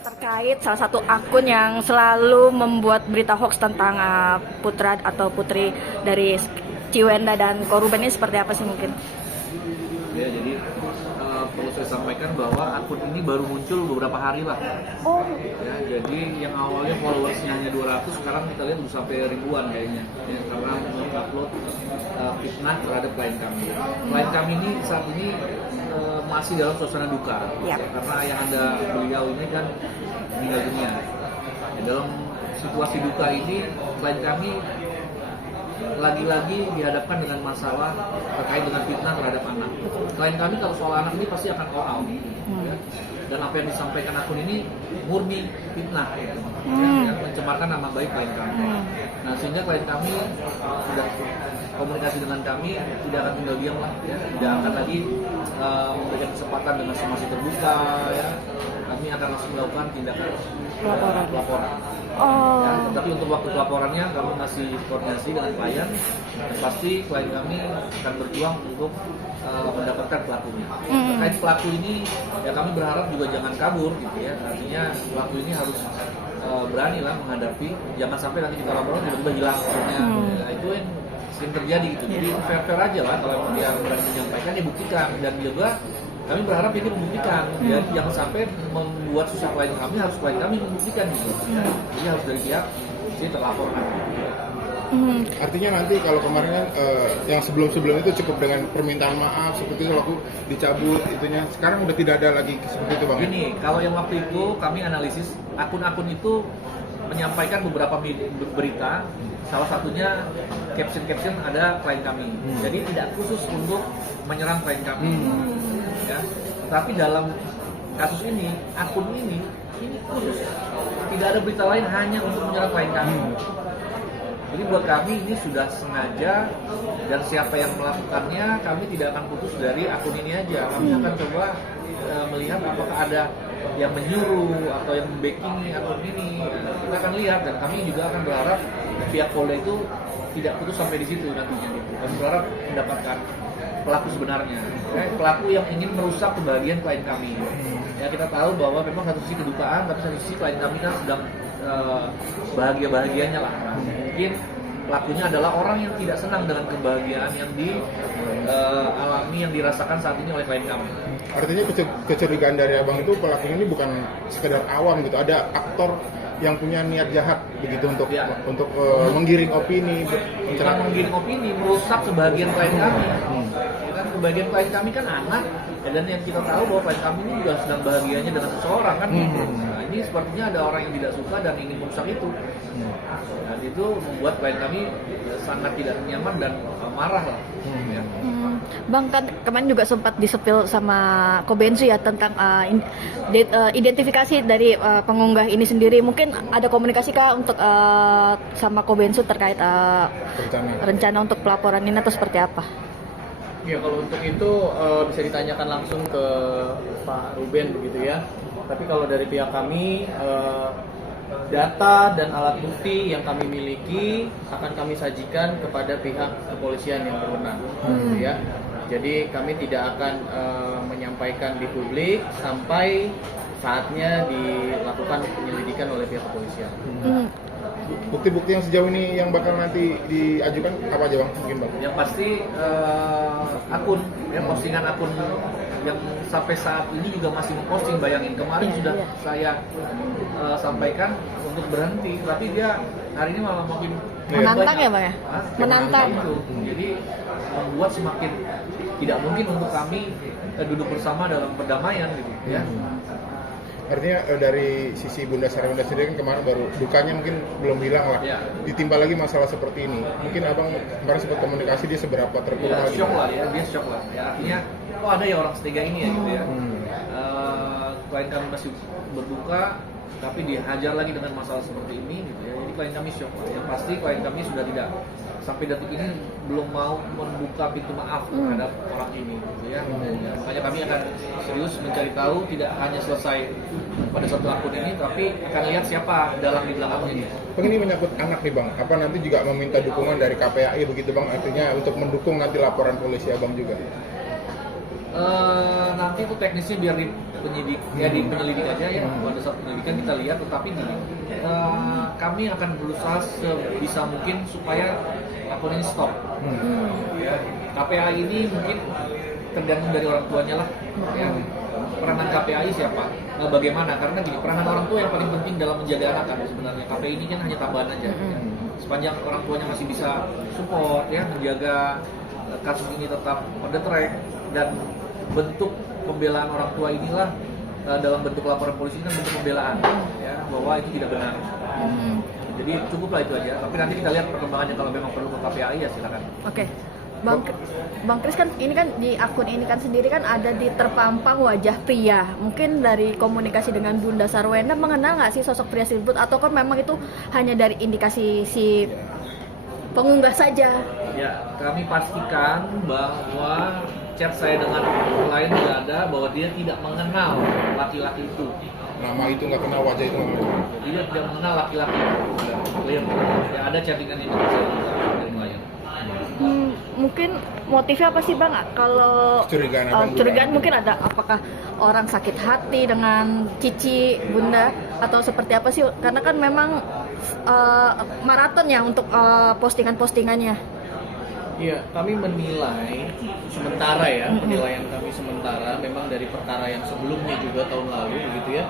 Terkait salah satu akun yang selalu membuat berita hoax tentang putra atau putri dari Ciwenda dan korban ini seperti apa sih mungkin? Ya, jadi perlu saya sampaikan bahwa akun ini baru muncul beberapa hari lah. Oh. Ya, jadi yang awalnya followersnya hanya 200, sekarang kita lihat bisa sampai ribuan kayaknya. Ya, karena mengupload fitnah terhadap klien kami. Klien kami ini saat ini masih dalam suasana duka. Yep. Ya, karena yang ada beliau ini kan meninggal dunia. Ya, dalam situasi duka ini klien kami lagi-lagi dihadapkan dengan masalah terkait dengan fitnah terhadap anak. Klien kami kalau soal anak ini pasti akan all out. Ya. Dan apa yang disampaikan akun ini murni fitnah, yang mencemarkan nama baik klien kami. Nah, sehingga klien kami sudah komunikasi dengan kami, tidak akan tinggal diam lah, ya. Tidak akan lagi memberikan kesempatan dengan somasi terbuka, ya. Kami akan langsung melakukan tindakan laporan. Oh. Ya, tapi untuk waktu pelaporannya kami masih koordinasi dengan klien, dan pasti klien kami akan berjuang untuk mendapatkan pelakunya. Terkait pelaku ini, ya kami berharap juga jangan kabur, gitu ya. Artinya pelaku ini harus berani lah menghadapi, jangan sampai nanti kita laporan tiba-tiba hilang orangnya. Ya, itu yang sering terjadi gitu. Jadi fair aja lah kalau dia berani menyampaikan, ya buktikan. Dan juga kami berharap ini membuktikan, jadi jangan sampai membuat susah klien kami, harus klien kami membuktikan gitu. Jadi harus dari pihak si terlapor. Artinya nanti kalau kemarin kan yang sebelum itu cukup dengan permintaan maaf seperti itu laku dicabut itunya, sekarang udah tidak ada lagi seperti itu, Bang. Gini, kalau yang waktu itu kami analisis akun-akun itu menyampaikan beberapa berita, salah satunya caption ada klien kami. Jadi tidak khusus untuk menyerang klien kami. Ya. Tapi dalam kasus ini, akun ini khusus, tidak ada berita lain, hanya untuk menyerang klien kami. Jadi buat kami ini sudah sengaja, dan siapa yang melakukannya kami tidak akan putus dari akun ini aja. Kami akan coba melihat apakah ada yang menyuruh atau yang membacking akun ini. Kita akan lihat, dan kami juga akan berharap pihak Polda itu tidak putus sampai di situ nantinya. Kami berharap mendapatkan pelaku sebenarnya, pelaku yang ingin merusak kebahagiaan klien kami. Ya, kita tahu bahwa memang satu sisi kedukaan, tapi satu sisi klien kami kan sedang bahagia-bahagianya lah. Mungkin pelakunya adalah orang yang tidak senang dengan kebahagiaan yang dialami, yang dirasakan saat ini oleh klien kami. Artinya kecurigaan dari Abang itu pelakunya ini bukan sekedar awam gitu, ada aktor yang punya niat jahat begitu untuk menggiring opini, bukan menggiring opini, merusak kebahagiaan klien kami. Ya kan, kebahagiaan klien kami kan anak, ya, dan yang kita tahu bahwa klien kami ini juga sedang bahagianya dengan seseorang kan. Nah, ini sepertinya ada orang yang tidak suka dan ingin merusak itu. Dan itu membuat klien kami sangat tidak nyaman dan marah lah. Ya. Bang, kan kemarin juga sempat disepil sama Kobensu ya tentang identifikasi dari pengunggah ini sendiri. Mungkin ada komunikasi kah untuk sama Kobensu terkait rencana untuk pelaporan ini atau seperti apa? Ya, kalau untuk itu bisa ditanyakan langsung ke Pak Ruben begitu ya. Tapi kalau dari pihak kami, data dan alat bukti yang kami miliki akan kami sajikan kepada pihak kepolisian yang berwenang, ya. Jadi kami tidak akan menyampaikan di publik sampai saatnya dilakukan penyelidikan oleh pihak kepolisian. Bukti-bukti yang sejauh ini yang bakal nanti diajukan apa aja, Bang? Mungkin, Bang. Yang pasti akun, ya, postingan akun yang sampai saat ini juga masih memposting. Bayangin, kemarin sudah saya sampaikan untuk berhenti, tapi dia hari ini malah makin menantang banyak. ya, Bang ya? Hah? Menantang. Itu. Jadi membuat semakin tidak mungkin untuk kami duduk bersama dalam perdamaian gitu, ya. Artinya dari sisi Bunda Sarwenda sendiri kan kemarin baru dukanya mungkin belum hilang lah. Ya. Ditimpa lagi masalah seperti ini. Mungkin Abang kemarin sempat komunikasi dia seberapa terpuruk Ya, lagi. shock lah ya, dia shock lah. Ya, artinya, oh ada ya orang setega ini ya gitu ya. Klien kami masih berduka, tapi dihajar lagi dengan masalah seperti ini gitu ya. Jadi klien kami shock. Yang pasti klien kami sudah tidak sampai detik ini belum mau membuka pintu maaf terhadap orang ini gitu ya. Ya, makanya kami akan serius mencari tahu, tidak hanya selesai pada satu akun ini, tapi akan lihat siapa dalang di belakangnya ini. Bang, ini menyangkut anak nih Bang, apa nanti juga meminta dukungan dari KPAI begitu Bang, artinya untuk mendukung nanti laporan polisi Abang juga? Nanti itu teknisnya biar di penyidik ya, di penyelidik aja ya. Pada saat penyelidikan kita lihat, tetapi gini, kami akan berusaha sebisa mungkin supaya akun ini stop. Ya, KPAI ini mungkin tergantung dari orang tuanya lah. Ya. Peranan KPAI siapa? Bagaimana? Karena gini, peranan orang tua yang paling penting dalam menjaga anak kan sebenarnya. KPAI ini kan hanya tambahan aja. Ya. Sepanjang orang tuanya masih bisa support ya, menjaga kasus ini tetap on the track, dan bentuk pembelaan orang tua inilah dalam bentuk laporan polisi kan bentuk pembelaan ya, bahwa itu tidak benar. Jadi cukuplah itu aja. Tapi nanti kita lihat perkembangannya, kalau memang perlu ke KPAI ya silakan. Oke. Bang Kris kan ini kan di akun ini kan sendiri kan ada di terpampang wajah pria. Mungkin dari komunikasi dengan Bunda Sarwenda mengenal nggak sih sosok pria tersebut, atau kan memang itu hanya dari indikasi si pengunggah saja? Ya, kami pastikan bahwa chat saya dengan klien tidak ada, bahwa dia tidak mengenal laki-laki itu. Nama itu nggak kenal, wajah itu nggak kenal. Dia tidak mengenal laki-laki itu. Clear. Ya, ada chattingan ini dari klien. Mungkin motifnya apa sih Bang? Kalau curigaan mungkin ada, apakah orang sakit hati dengan Cici Bunda atau seperti apa sih? Karena kan memang maraton ya untuk postingan-postingannya. Iya, kami menilai sementara ya, penilaian kami sementara memang dari perkara yang sebelumnya juga tahun lalu begitu ya.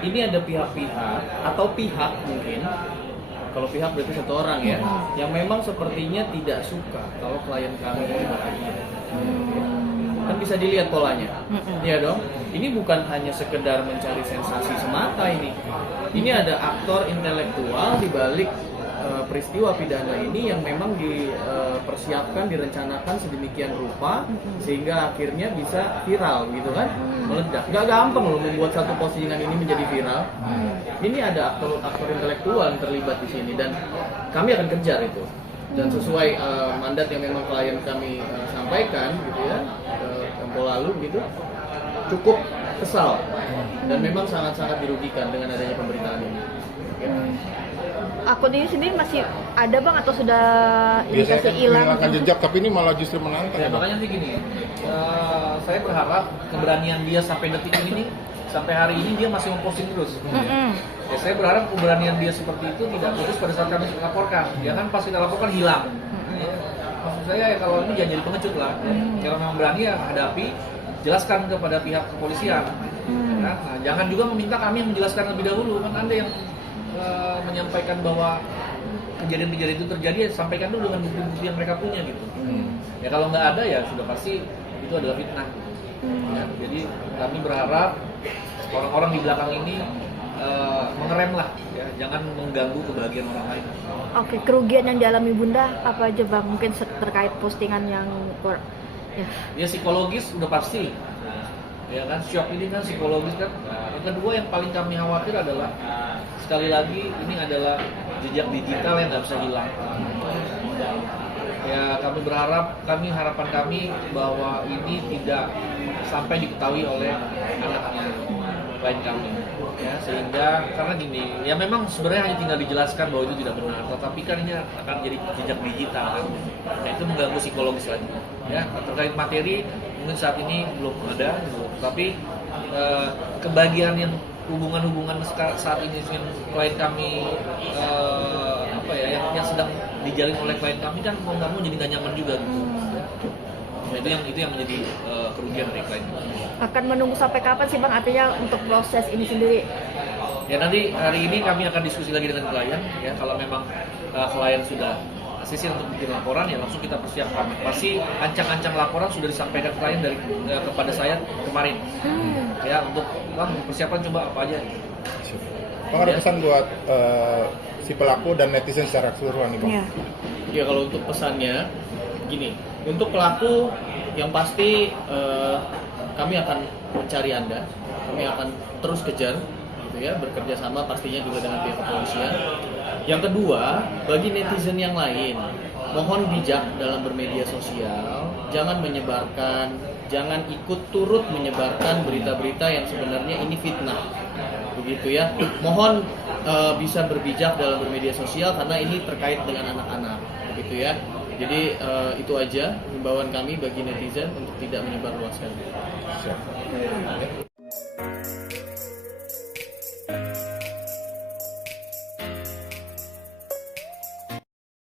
Ini ada pihak-pihak atau pihak mungkin, kalau pihak berarti satu orang ya, yang memang sepertinya tidak suka kalau klien kami ini bahagia. Kan bisa dilihat polanya. Iya dong. Ini bukan hanya sekedar mencari sensasi semata ini. Ini ada aktor intelektual di balik peristiwa pidana ini yang memang dipersiapkan, direncanakan sedemikian rupa sehingga akhirnya bisa viral gitu kan, meledak. Gak gampang loh membuat satu postingan ini menjadi viral. Ini ada aktor intelektual yang terlibat di sini dan kami akan kejar itu. Dan sesuai mandat yang memang klien kami sampaikan gitu ya tempo lalu gitu, cukup kesal dan memang sangat-sangat dirugikan dengan adanya pemberitaan ini. Akun ini sendiri masih ada Bang atau sudah Biasanya indikasi kan hilang? menghilangkan jejak, tapi ini malah justru menantang. Ya, Bang. makanya sih gini, saya berharap keberanian dia sampai detik ini, sampai hari ini dia masih memposting terus. Ya, saya berharap keberanian dia seperti itu tidak putus pada saat kami laporkan. Jangan pas kita laporkan hilang. Ya, maksud saya ya, kalau ini jangan jadi pengecut lah. Kalau memang berani ya hadapi, jelaskan kepada pihak kepolisian. Nah, jangan juga meminta kami menjelaskan lebih dahulu. Kan Anda yang menyampaikan bahwa kejadian-kejadian itu terjadi, ya sampaikan dulu dengan bukti-bukti yang mereka punya gitu. Ya kalau nggak ada ya sudah pasti itu adalah fitnah. Ya, jadi kami berharap orang-orang di belakang ini mengerem lah, ya, jangan mengganggu kebahagiaan orang lain. Oke, kerugian yang dialami Bunda apa aja Bang? Mungkin terkait postingan yang Ya psikologis udah pasti. Ya kan, shock ini kan psikologis kan. Yang kedua yang paling kami khawatir adalah, sekali lagi ini adalah jejak digital yang nggak bisa hilang. Ya kami berharap, harapan kami bahwa ini tidak sampai diketahui oleh anaknya klien kami. Ya, sehingga karena gini, ya memang sebenarnya hanya tinggal dijelaskan bahwa itu tidak benar, tetapi kan ini akan jadi jejak digital kan. Nah, itu mengganggu psikologis lagi. Ya, terkait materi mungkin saat ini belum ada, tapi kebahagiaan yang hubungan-hubungan saat ini yang klien kami yang sedang dijalin oleh klien kami kan mau nggak mau jadi nggak nyaman juga gitu. Nah, itu yang menjadi kerugian dari klien. Akan menunggu sampai kapan sih Bang, artinya untuk proses ini sendiri? Ya nanti hari ini kami akan diskusi lagi dengan klien ya, kalau memang klien sudah sisi untuk bikin laporan ya langsung kita persiapkan. Pasti ancang-ancang laporan sudah disampaikan klien dari kepada saya kemarin. Ya untuk persiapan coba apa aja. Bang, ada pesan buat si pelaku dan netizen secara keseluruhan nih Bang? Ya kalau untuk pesannya gini, untuk pelaku yang pasti kami akan mencari Anda, kami akan terus kejar gitu ya, bekerja sama pastinya juga dengan pihak kepolisian. Yang kedua, bagi netizen yang lain, mohon bijak dalam bermedia sosial, jangan menyebarkan, jangan ikut turut menyebarkan berita-berita yang sebenarnya ini fitnah, begitu ya. Mohon bisa berbijak dalam bermedia sosial karena ini terkait dengan anak-anak, begitu ya. Jadi itu aja himbauan kami bagi netizen untuk tidak menyebarluaskan. Siap.